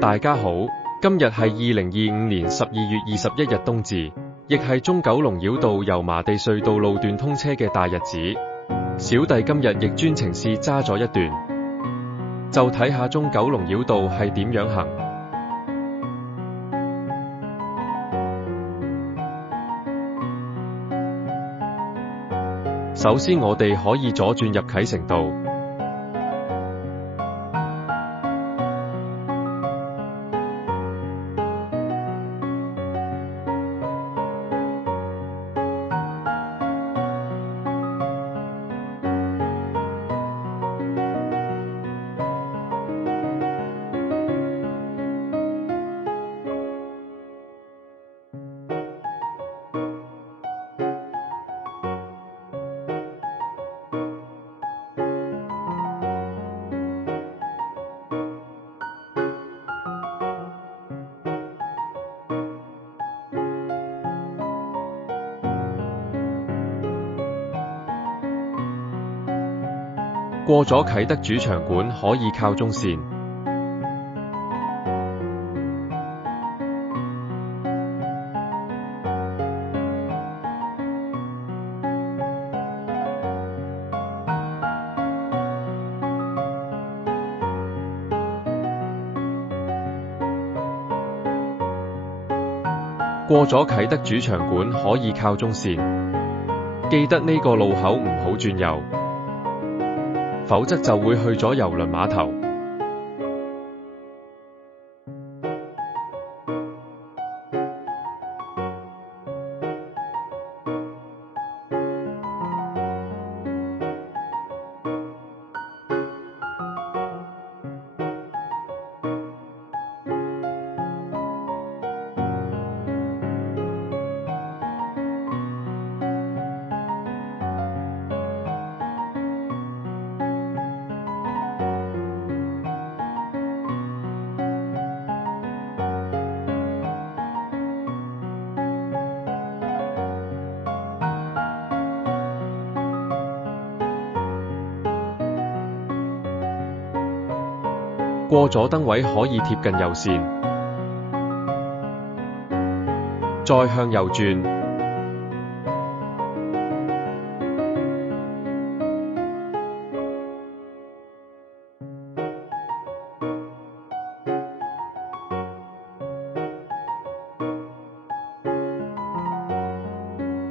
大家好，今日係2025年12月21日冬至，亦係中九龍繞道油麻地隧道路段通車嘅大日子。小弟今日亦專程試揸咗一段，就睇下中九龍繞道係點樣行。首先我哋可以左轉入啟成道。過咗啟德主場館可以靠中線。過咗啟德主場館可以靠中線，記得呢個路口唔好轉右，否則就會去咗郵輪碼頭。過咗燈位可以貼近右線，再向右轉，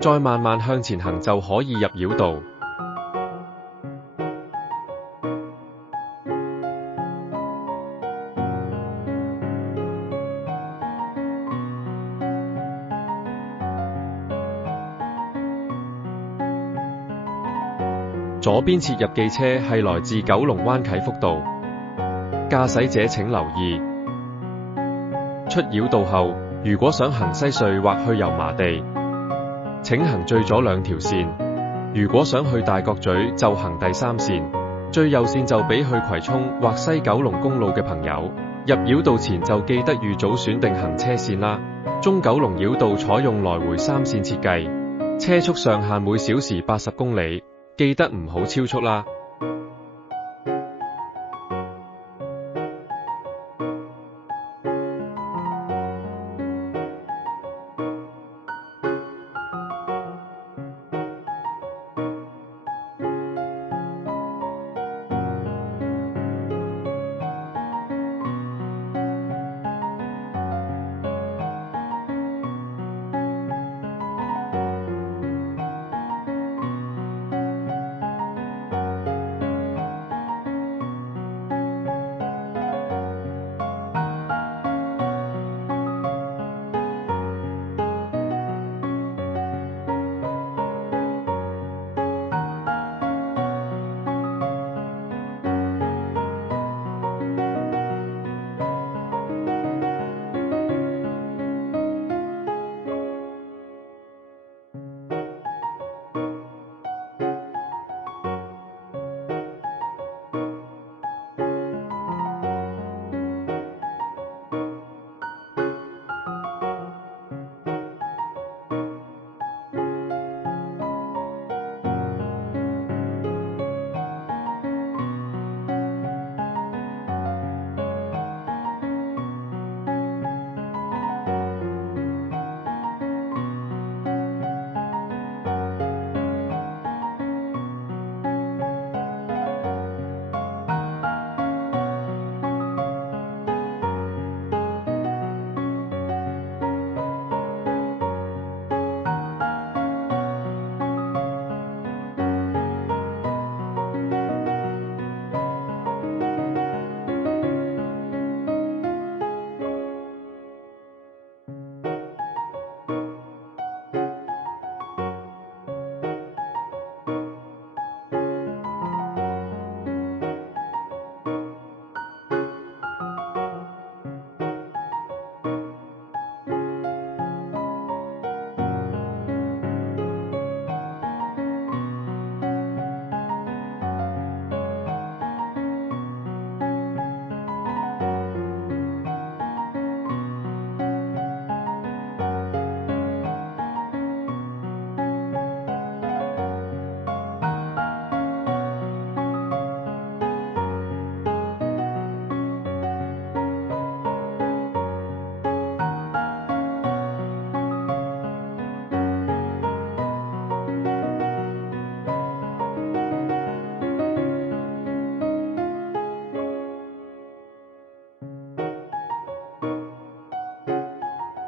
再慢慢向前行就可以入繞道。左邊切入記車係來自九龍灣啟福道，駕駛者請留意。出繞道後，如果想行西隧或去油麻地，請行最左兩條線；如果想去大角咀就行第三線，最右線就俾去葵涌或西九龍公路嘅朋友。入繞道前就記得預早選定行車線啦。中九龍繞道採用來回3線設計，車速上限每小時80公里。記得唔好超速啦。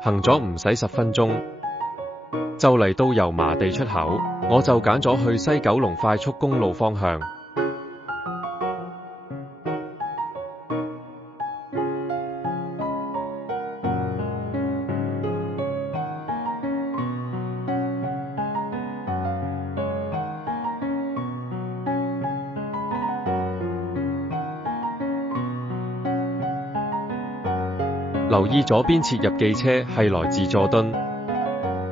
行咗唔使10分鐘，就嚟到油麻地出口，我就揀咗去西九龍快速公路方向。留意左邊切入記車係來自佐敦，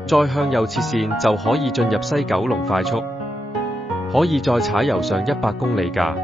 再向右切線就可以進入西九龍快速，可以再踩油上100公里架。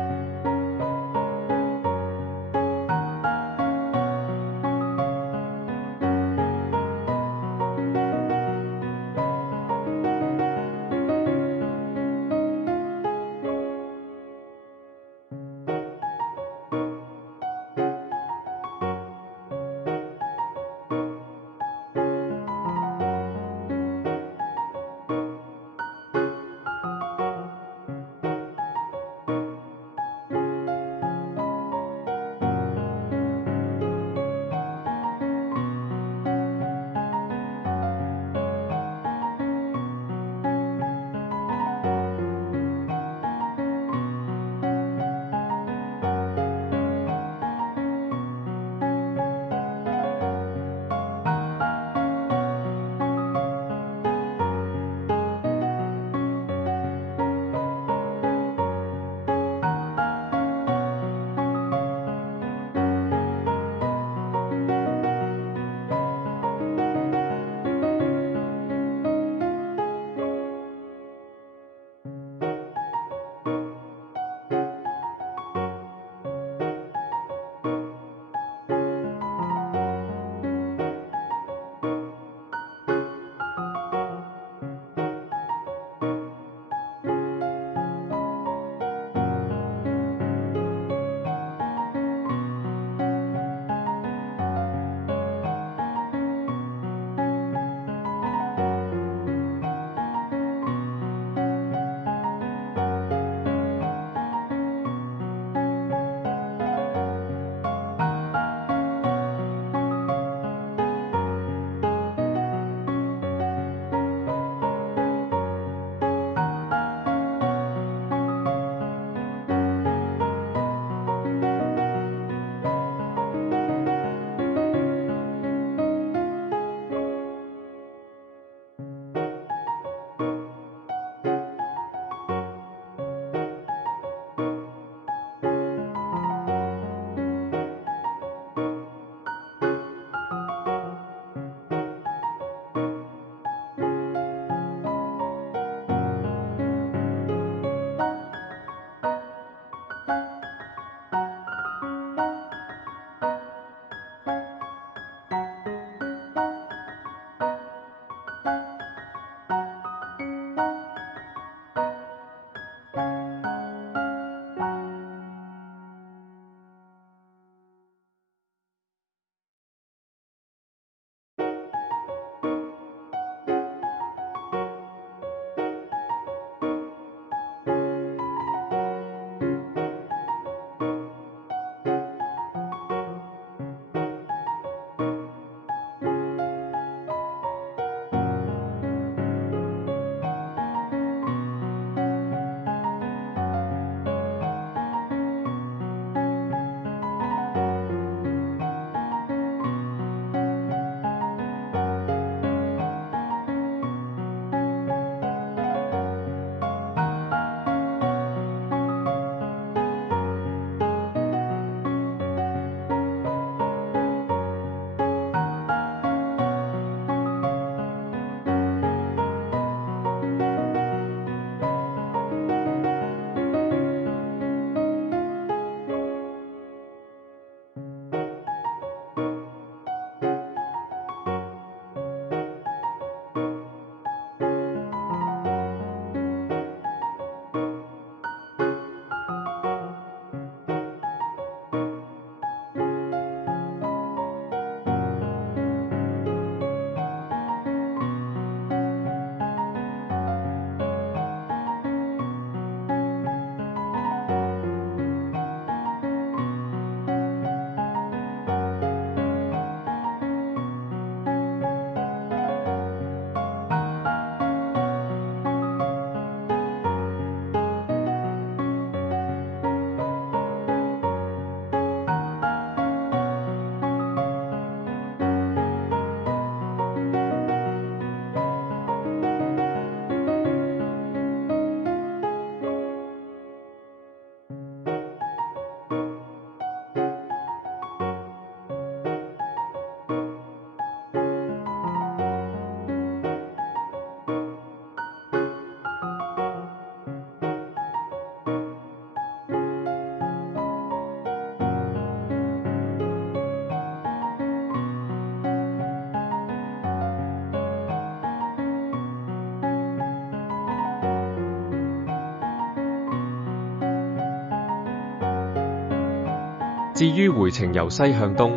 至於回程由西向東，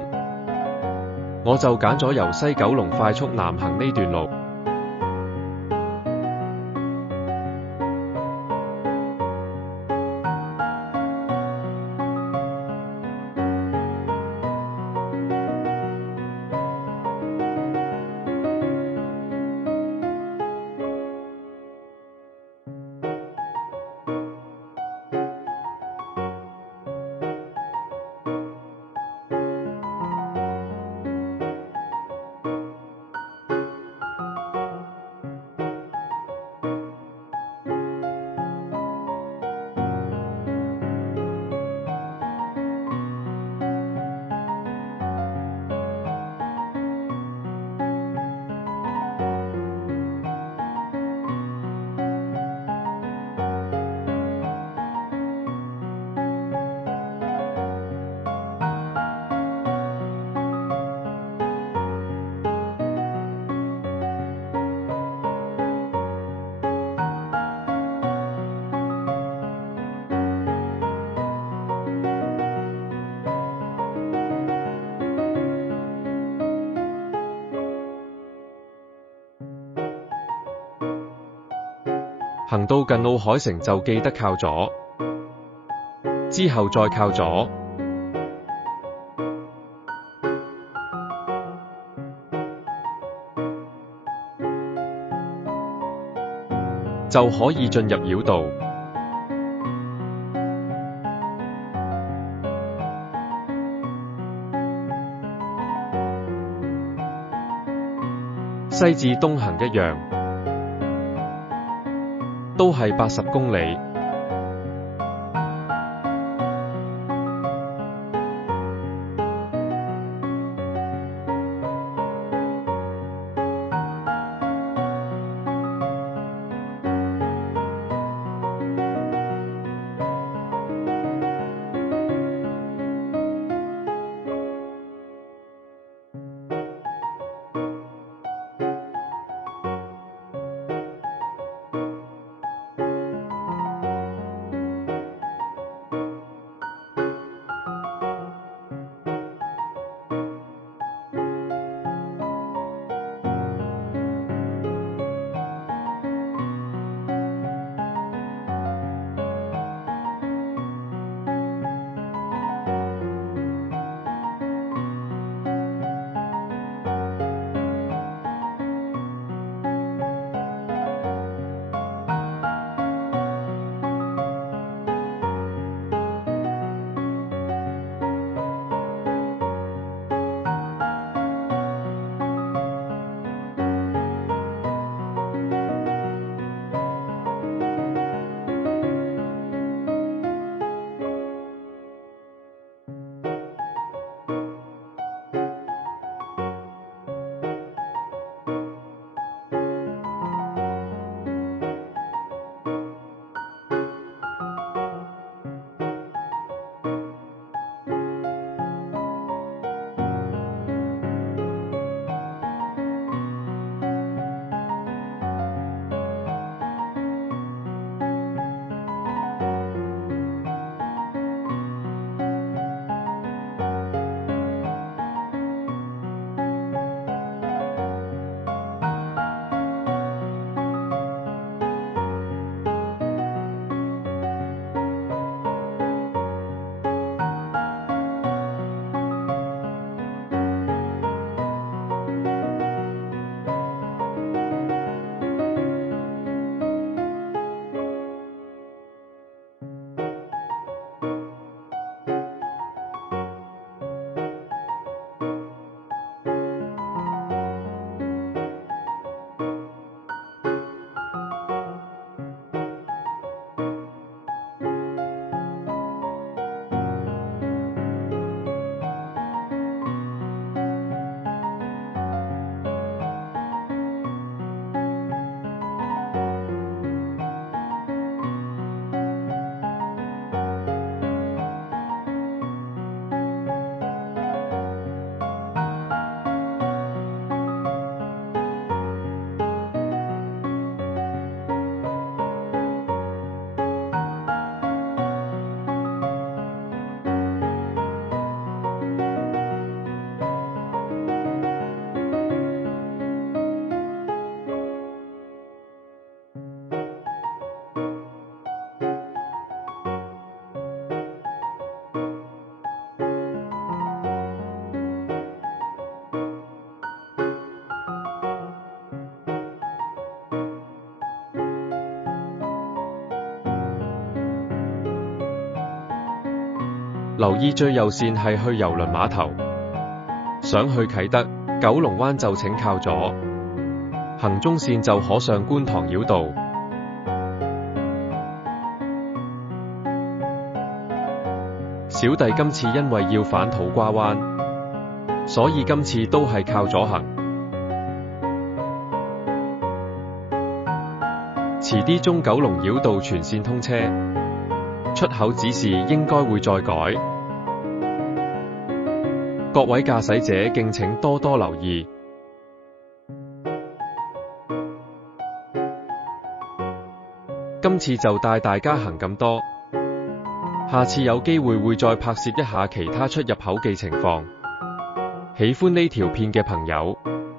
我就揀咗由西九龍快速南行呢段路。行到近奧海城就記得靠左，之後再靠左，就可以進入繞道。西至東行一樣，都係80公里。留意最右線係去郵輪碼頭，想去啟德、九龍灣就請靠左，行中線就可上觀塘繞道。小弟今次因為要返土瓜灣，所以今次都係靠左行。遲啲中九龍繞道全線通車，出口指示應該會再改。各位駕駛者敬請多多留意。今次就帶大家行咁多，下次有機會會再拍攝一下其他出入口嘅情況。喜歡呢條片嘅朋友，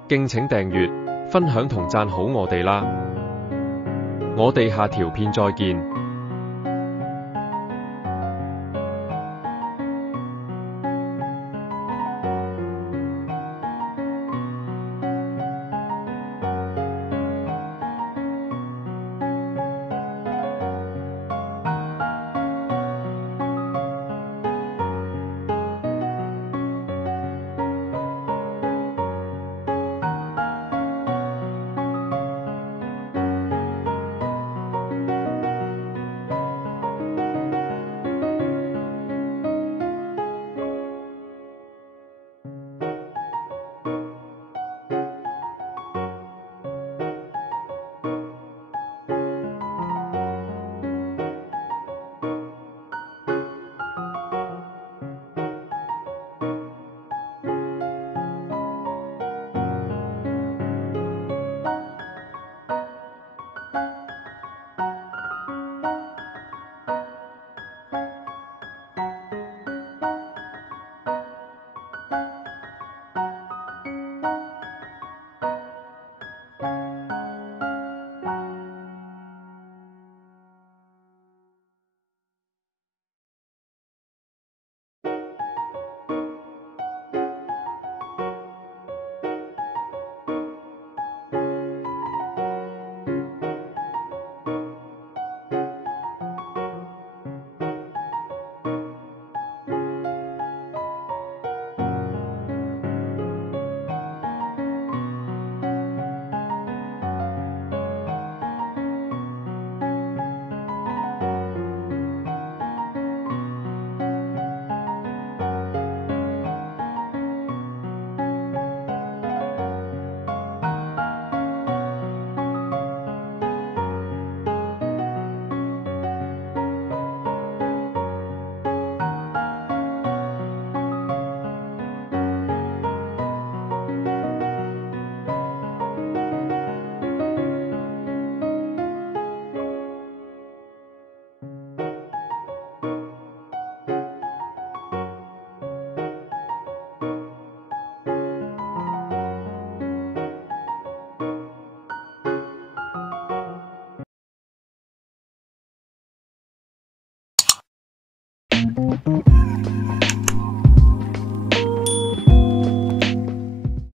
敬請訂閱、分享同讚好我哋啦！我哋下條片再見。